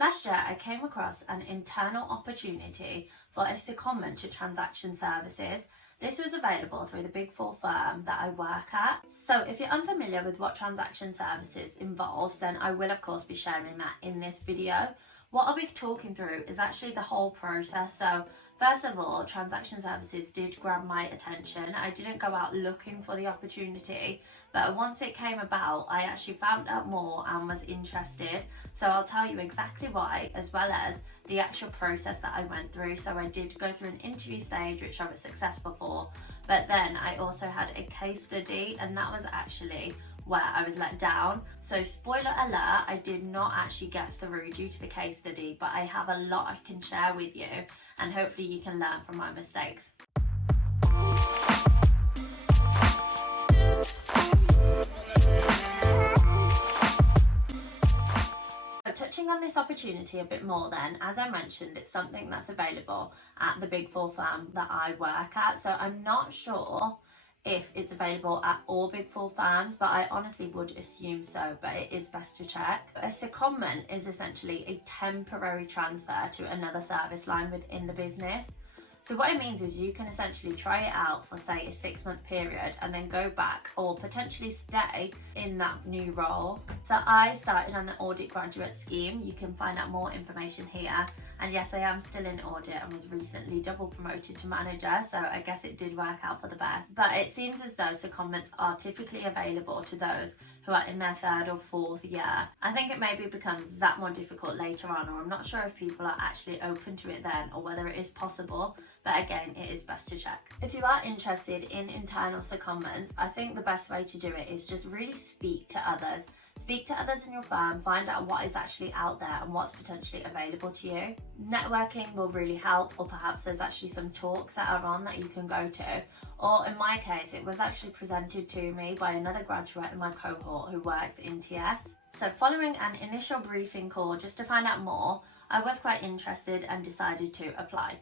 Last year, I came across an internal opportunity for a secondment to transaction services. This was available through the Big Four firm that I work at. So if you're unfamiliar with what transaction services involves, then I will of course be sharing that in this video. What I'll be talking through is actually the whole process. So first of all, transaction services did grab my attention. I didn't go out looking for the opportunity, but once it came about, I actually found out more and was interested. So I'll tell you exactly why, as well as the actual process that I went through. So I did go through an interview stage, which I was successful for, but then I also had a case study, and that was actually where I was let down. So spoiler alert, I did not actually get through due to the case study, but I have a lot I can share with you, and hopefully you can learn from my mistakes. Touching on this opportunity a bit more then, as I mentioned, it's something that's available at the Big Four firm that I work at. So I'm not sure if it's available at all Big Four firms, but I honestly would assume so, but it is best to check. A secondment is essentially a temporary transfer to another service line within the business. So what it means is you can essentially try it out for, say, a 6-month period and then go back or potentially stay in that new role. So I started on the audit graduate scheme. You can find out more information here. And yes, I am still in audit and was recently double promoted to manager, so I guess it did work out for the best. But it seems as though secondments are typically available to those who are in their 3rd or 4th year. I think it maybe becomes that more difficult later on, or I'm not sure if people are actually open to it then, or whether it is possible, but again, it is best to check. If you are interested in internal secondments, I think the best way to do it is just really speak to others. Speak to others in your firm, find out what is actually out there and what's potentially available to you. Networking will really help, or perhaps there's actually some talks that are on that you can go to. Or in my case, it was actually presented to me by another graduate in my cohort who works in TS. So following an initial briefing call just to find out more, I was quite interested and decided to apply.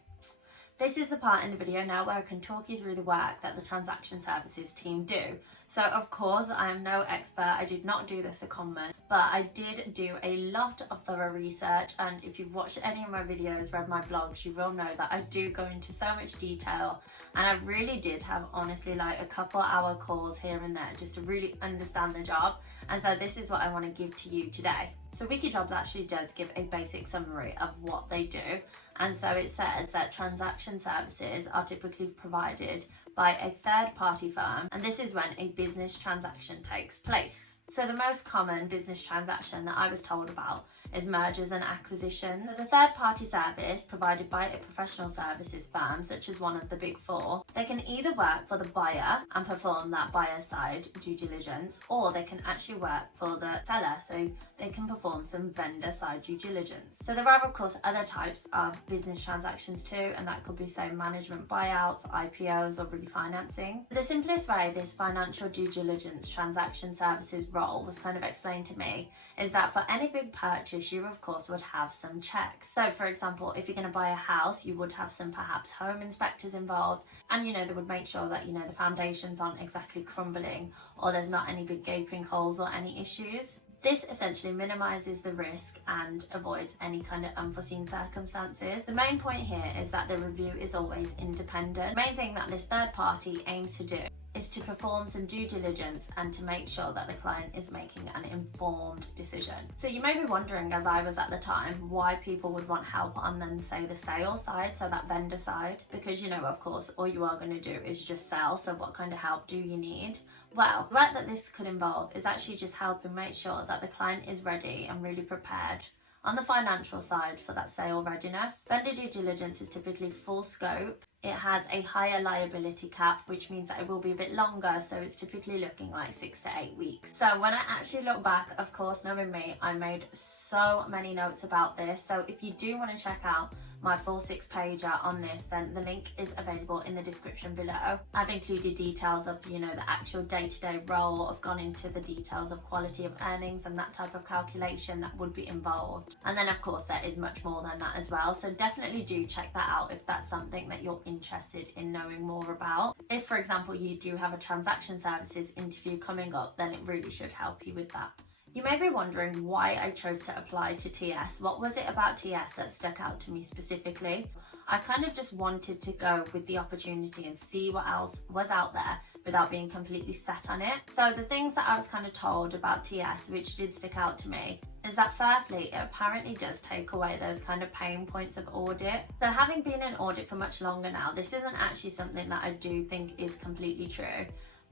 This is the part in the video now where I can talk you through the work that the transaction services team do. So of course, I am no expert, I did not do the secondment, but I did do a lot of thorough research, and if you've watched any of my videos, read my blogs, you will know that I do go into so much detail, and I really did have honestly like a couple hour calls here and there just to really understand the job, and so this is what I want to give to you today. So Wikijobs actually does give a basic summary of what they do, and so it says that transaction services are typically provided by a third-party firm, and this is when a business transaction takes place. So the most common business transaction that I was told about is mergers and acquisitions. As a third-party service provided by a professional services firm, such as one of the Big Four, they can either work for the buyer and perform that buyer side due diligence, or they can actually work for the seller, so they can perform some vendor side due diligence. So there are of course other types of business transactions too, and that could be, say, management buyouts, IPOs, or refinancing. The simplest way this financial due diligence transaction services role was kind of explained to me is that for any big purchase, you of course would have some checks. So for example, if you're going to buy a house, you would have some perhaps home inspectors involved, and they would make sure that the foundations aren't exactly crumbling, or there's not any big gaping holes or any issues. This essentially minimises the risk and avoids any kind of unforeseen circumstances. The main point here is that the review is always independent. The main thing that this third party aims to do is to perform some due diligence and to make sure that the client is making an informed decision. So you may be wondering, as I was at the time, why people would want help on then say the sales side, so that vendor side, because of course all you are going to do is just sell, so what kind of help do you need? Well, the work that this could involve is actually just helping make sure that the client is ready and really prepared on the financial side for that sale readiness. Vendor due diligence is typically full scope. It has a higher liability cap, which means that it will be a bit longer, so it's typically looking like 6 to 8 weeks. So when I actually look back, of course, knowing me, I made so many notes about this. So if you do want to check out my full 6-pager on this, then the link is available in the description below. I've included details of, the actual day-to-day role. I've gone into the details of quality of earnings and that type of calculation that would be involved. And then of course there is much more than that as well. So definitely do check that out if that's something that you're interested in knowing more about. If, for example, you do have a transaction services interview coming up, then it really should help you with that. You may be wondering why I chose to apply to TS. What was it about TS that stuck out to me specifically? I kind of just wanted to go with the opportunity and see what else was out there without being completely set on it. So the things that I was kind of told about TS, which did stick out to me, is that firstly, it apparently does take away those kind of pain points of audit. So having been in audit for much longer now, this isn't actually something that I do think is completely true.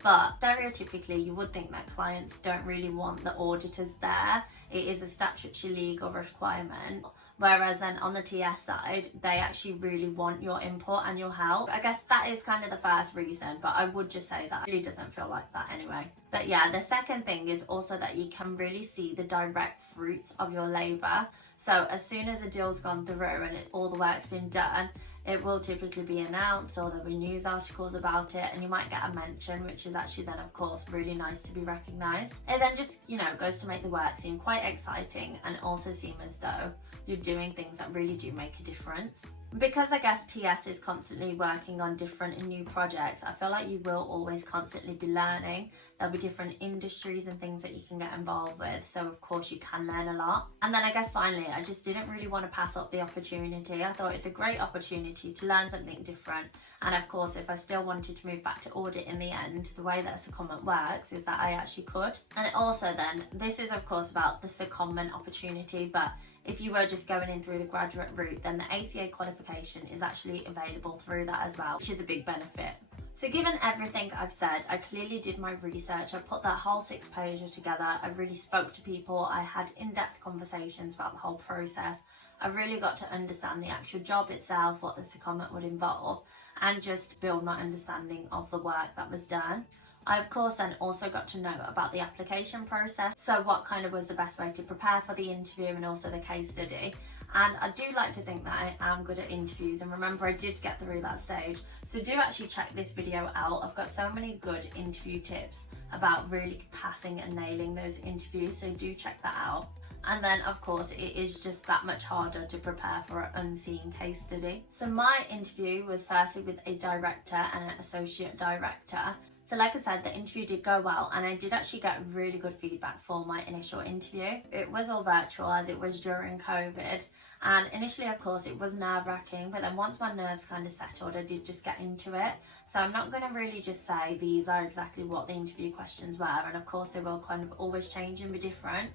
But stereotypically, you would think that clients don't really want the auditors there. It is a statutory legal requirement. Whereas then on the TS side, they actually really want your input and your help. I guess that is kind of the first reason, but I would just say that it really doesn't feel like that anyway. But yeah, the second thing is also that you can really see the direct fruits of your labour. So as soon as a deal's gone through and all the work's been done, it will typically be announced, or there'll be news articles about it, and you might get a mention, which is actually then of course really nice to be recognised. It then just, goes to make the work seem quite exciting and also seem as though you're doing things that really do make a difference. Because I guess TS is constantly working on different and new projects, I feel like you will always constantly be learning. There'll be different industries and things that you can get involved with, so of course you can learn a lot. And then I guess finally, I just didn't really want to pass up the opportunity. I thought it's a great opportunity to learn something different, and of course if I still wanted to move back to audit in the end, the way that a secondment works is that I actually could. And also then, this is of course about the secondment opportunity, but if you were just going in through the graduate route, then the ACA qualification is actually available through that as well, which is a big benefit. So given everything I've said, I clearly did my research. I put that whole 6-pager together. I really spoke to people. I had in-depth conversations about the whole process. I really got to understand the actual job itself, what the secondment would involve, and just build my understanding of the work that was done. I of course then also got to know about the application process, so what kind of was the best way to prepare for the interview and also the case study. And I do like to think that I am good at interviews, and remember I did get through that stage, so do actually check this video out. I've got so many good interview tips about really passing and nailing those interviews, so do check that out. And then of course it is just that much harder to prepare for an unseen case study. So my interview was firstly with a director and an associate director. So like I said, the interview did go well, and I did actually get really good feedback for my initial interview. It was all virtual as it was during COVID, and initially of course it was nerve-wracking, but then once my nerves kind of settled, I did just get into it. So I'm not going to really just say these are exactly what the interview questions were, and of course they will kind of always change and be different.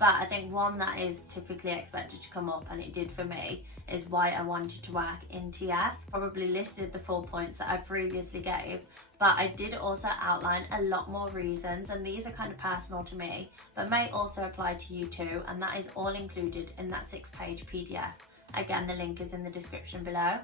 But I think one that is typically expected to come up, and it did for me, is why I wanted to work in TS. Probably listed the 4 points that I previously gave, but I did also outline a lot more reasons, and these are kind of personal to me, but may also apply to you too, and that is all included in that 6-page PDF. Again, the link is in the description below.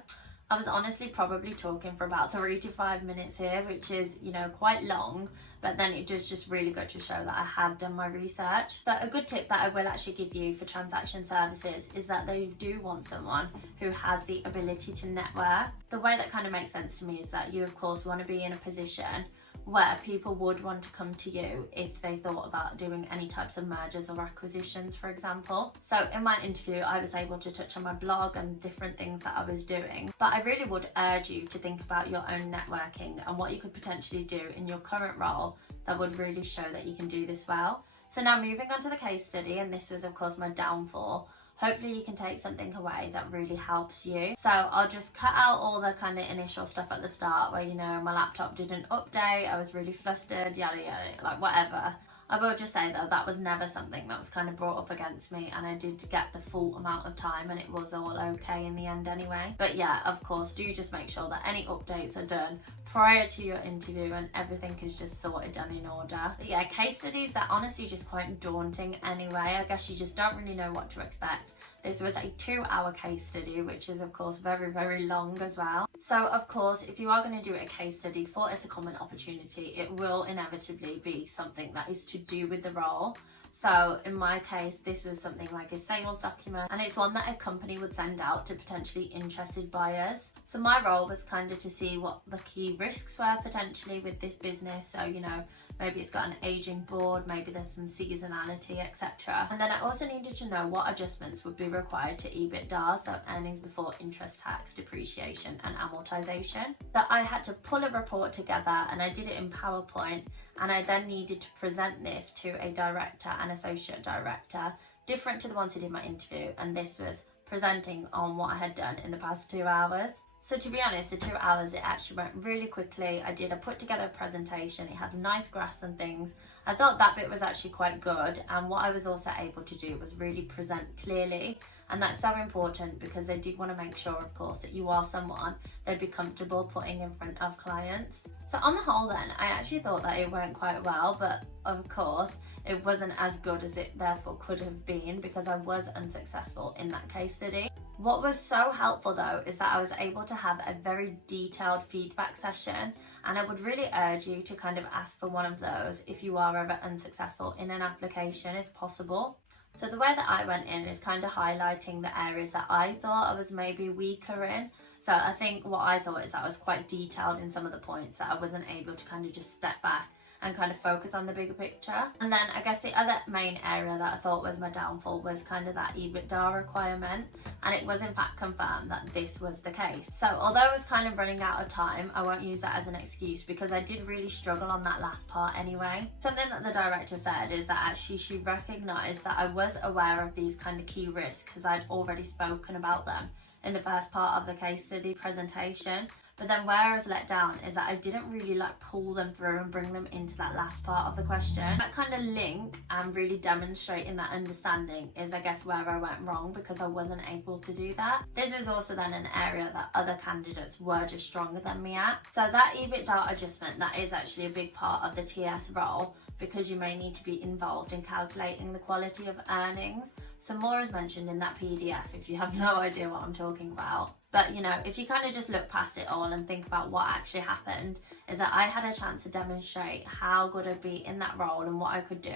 I was honestly probably talking for about 3 to 5 minutes here, which is, quite long, but then it does just really go to show that I had done my research. So a good tip that I will actually give you for transaction services is that they do want someone who has the ability to network. The way that kind of makes sense to me is that you of course want to be in a position where people would want to come to you if they thought about doing any types of mergers or acquisitions, for example. So in my interview, I was able to touch on my blog and different things that I was doing, but I really would urge you to think about your own networking and what you could potentially do in your current role that would really show that you can do this well. So now moving on to the case study, and this was of course my downfall. Hopefully you can take something away that really helps you. So I'll just cut out all the kind of initial stuff at the start where, my laptop didn't update, I was really flustered, yada yada, like whatever. I will just say though, that was never something that was kind of brought up against me, and I did get the full amount of time and it was all okay in the end anyway. But yeah, of course, do just make sure that any updates are done prior to your interview and everything is just sorted and in order. But yeah, case studies, they're honestly just quite daunting anyway. I guess you just don't really know what to expect. This was a 2-hour case study, which is of course very, very long as well. So of course, if you are going to do a case study for a secondment opportunity, it will inevitably be something that is to do with the role. So in my case, this was something like a sales document, and it's one that a company would send out to potentially interested buyers. So my role was kind of to see what the key risks were potentially with this business. So, you know, maybe it's got an aging board, maybe there's some seasonality, etc. And then I also needed to know what adjustments would be required to EBITDA, so earnings before interest, tax, depreciation and amortization. So I had to pull a report together, and I did it in PowerPoint, and I then needed to present this to a director and associate director, different to the ones who did my interview, and this was presenting on what I had done in the past 2 hours. So to be honest, the 2 hours, it actually went really quickly. I put together a presentation. It had nice graphs and things. I thought that bit was actually quite good. And what I was also able to do was really present clearly. And that's so important because they do want to make sure, of course, that you are someone they'd be comfortable putting in front of clients. So on the whole then, I actually thought that it went quite well, but of course, it wasn't as good as it therefore could have been because I was unsuccessful in that case study. What was so helpful though is that I was able to have a very detailed feedback session, and I would really urge you to kind of ask for one of those if you are ever unsuccessful in an application, if possible. So the way that I went in is kind of highlighting the areas that I thought I was maybe weaker in. So I think what I thought is that I was quite detailed in some of the points, that I wasn't able to kind of just step back and kind of focus on the bigger picture. And then I guess the other main area that I thought was my downfall was kind of that EBITDA requirement, and it was in fact confirmed that this was the case. So although I was kind of running out of time, I won't use that as an excuse because I did really struggle on that last part anyway. Something that the director said is that actually she recognised that I was aware of these kind of key risks because I'd already spoken about them in the first part of the case study presentation. But then where I was let down is that I didn't really pull them through and bring them into that last part of the question. That kind of link and really demonstrating that understanding is, I guess, where I went wrong because I wasn't able to do that. This was also then an area that other candidates were just stronger than me at. So that EBITDA adjustment, that is actually a big part of the TS role because you may need to be involved in calculating the quality of earnings. So more is mentioned in that PDF if you have no idea what I'm talking about. But you know, if you kind of just look past it all and think about what actually happened, is that I had a chance to demonstrate how good I'd be in that role and what I could do.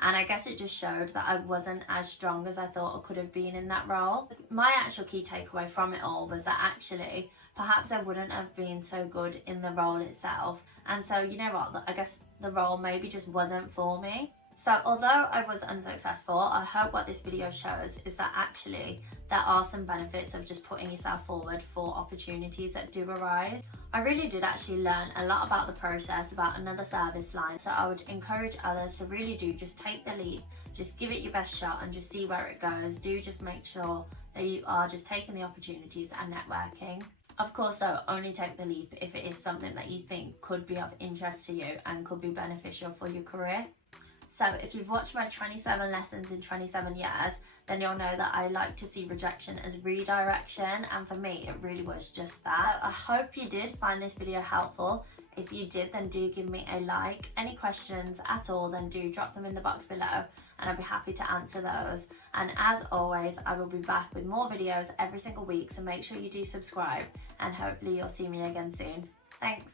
And I guess it just showed that I wasn't as strong as I thought I could have been in that role. My actual key takeaway from it all was that actually, perhaps I wouldn't have been so good in the role itself. And so, you know what, I guess the role maybe just wasn't for me. So although I was unsuccessful, I hope what this video shows is that actually there are some benefits of just putting yourself forward for opportunities that do arise. I really did actually learn a lot about the process, about another service line. So I would encourage others to really do just take the leap, just give it your best shot and just see where it goes. Do just make sure that you are just taking the opportunities and networking. Of course though, only take the leap if it is something that you think could be of interest to you and could be beneficial for your career. So if you've watched my 27 lessons in 27 years, then you'll know that I like to see rejection as redirection, and for me, it really was just that. I hope you did find this video helpful. If you did, then do give me a like. Any questions at all, then do drop them in the box below, and I'll be happy to answer those. And as always, I will be back with more videos every single week, so make sure you do subscribe, and hopefully you'll see me again soon. Thanks.